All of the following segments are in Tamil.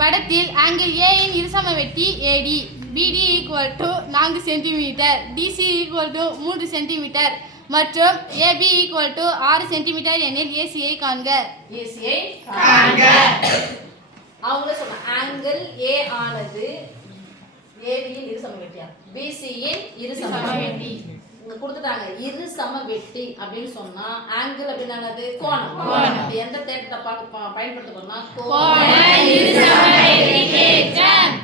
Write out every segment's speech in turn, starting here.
படத்தில் ஆங்கிள் A இன் இருசமவெட்டி AD BD = 4 centimetre DC = 3 centimetre மற்றும் AB = 6 சென்டிமீட்டர் எனில் AC ஐ காண்க. அவங்கள சொன்ன ஆங்கிள் A ஆனது AB இன் இருசமவெட்டியா BC இன் இருசமவெட்டி கொடுத்துட்டாங்க. இரு சமவெட்டி அப்படின்னு சொன்னா ஆங்கிள் அப்படின்னானது கோணம். எந்த தேற்றத்தை பயன்படுத்த போறோம்னா கோண இருசமவெட்டி தேற்றம்.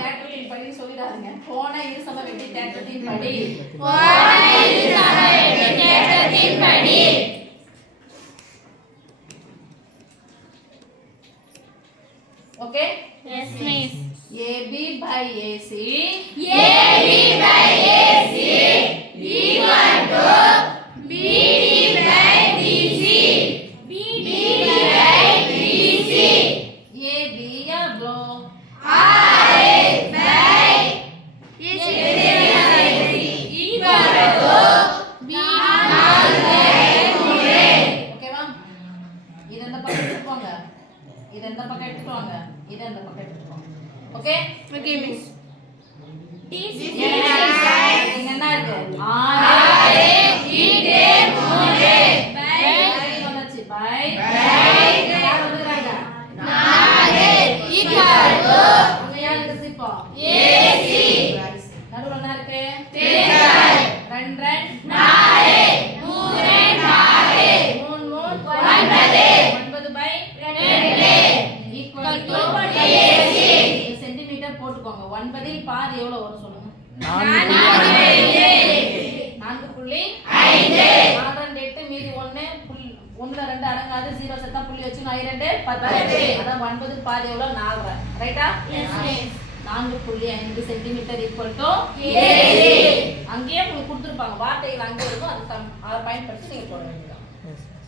தேற்றத்தின் படி சொல்லிடாதீங்க. கோண இருசமவெட்டி தேற்றத்தின் படி okay. Yes miss. AB by AC equal to BD by DC BD by DC AB எவ்வளோ RH by AC equal to ஓகேவா? இது இந்த பக்கம் எடுத்துட்டு வாங்க. இது இந்த பக்கம் எடுத்துட்டு வாங்க. இது இந்த பக்கம் எடுத்துட்டு வாங்க. Okay okay miss. இங்க என்ன இருக்கு 6 வந்துச்சு பை யார் வந்துறாங்க 4 equal to அங்க யார் இருக்கு இப்போ AC நடுவுல என்ன இருக்கு தேற்றம் 2 4 9 by 2 equal to AC centimetre போட்டுக்கோங்க. 9 இல் பாதி எவ்வளவு வரும் சொல்லுங்க. 4.5 4 8 மீதி 1 1ல 2 அடங்காது 0 செத்தா புள்ளி வச்சு 2 10 அதான் 9 பாதி எவ்வளவு 4 ரைட்டா? 4.5 சென்டிமீட்டர் ஈக்குவல் டு அங்கேயே உங்களுக்கு கொடுத்துருப்பாங்க வார்த்தைகள் அங்கே இருக்கும். அதை பயன்படுத்தி நீங்க போட வேண்டியது.